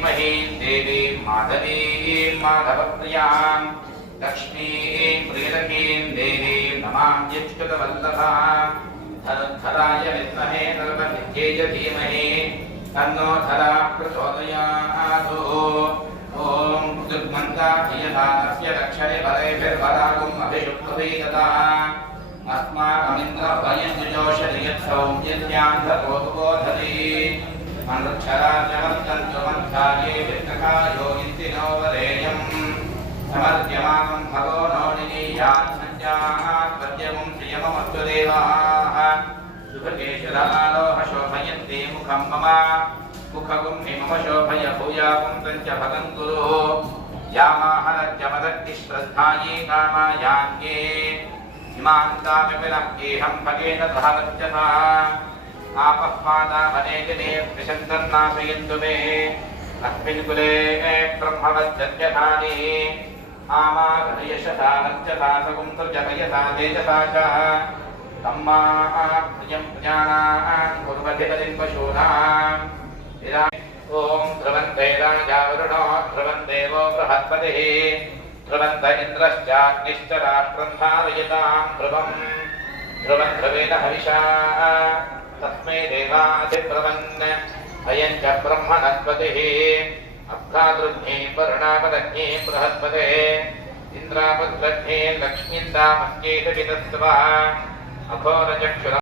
धीमहि देवीं माधवीं माधवप्रियां लक्ष्मीं प्रियदकीं देवीं नमाम्यच्युतवल्लभां धनुर्धराय विद्महे नरपतिज्ञेय धीमहि तन्नो धरा प्रचोदयात्। ॐ दुर्मन्दाभियदानस्य रक्षणे वरेभिर्वरागुम् अभिषुप्तवेदता अस्माकमिन्द्रभयं जुजोषधि यत्सौम्यस्यान्धकोपबोधति मन्त्रक्षराजमन्तन्त्वमन्त्राये विष्णकायो इन्दिनो वरेयम् समर्प्यमानं भगो नोनिनीयात् सञ्जात् पद्यमुं श्रियममस्तु देवाः शुभकेशरालोह शोभयन्ति मुखं मम मुखगुं मम शोभय भूयागुं तञ्च भगं गुरुः यामाहरत्यमदग्निश्रद्धायै कामायान्ये इमान्तामिपिनक्येहं भगेन धारत्यथा आपः पादामनेजने त्रिशन्तन्नाशयन्तु मे अस्मिन् कुले ब्रह्मवज्जन्यथानि आमागयशथा नत्यथा सकुन्तर्जगयथा तेजसा च तम्मा प्रियं ज्ञानान् कुर्वधिपतिं पशूनाम् ॐ ध्रुवन्ते राजावरुणो ध्रुवन्देवो बृहस्पतिः ध्रुवन्त इन्द्रश्चाग्निश्च राष्ट्रं धारयतां ध्रुवम् ध्रुवन् ध्रुवेण हविषा तस्मै देवाधिब्रवन् अयं च ब्रह्मणस्पतिः अभ्रादृग्ने वरुणापदग्ने बृहस्पतिः इन्द्रापद्रग्ने लक्ष्मीन्दामस्येत विदस्व अघोरचक्षुर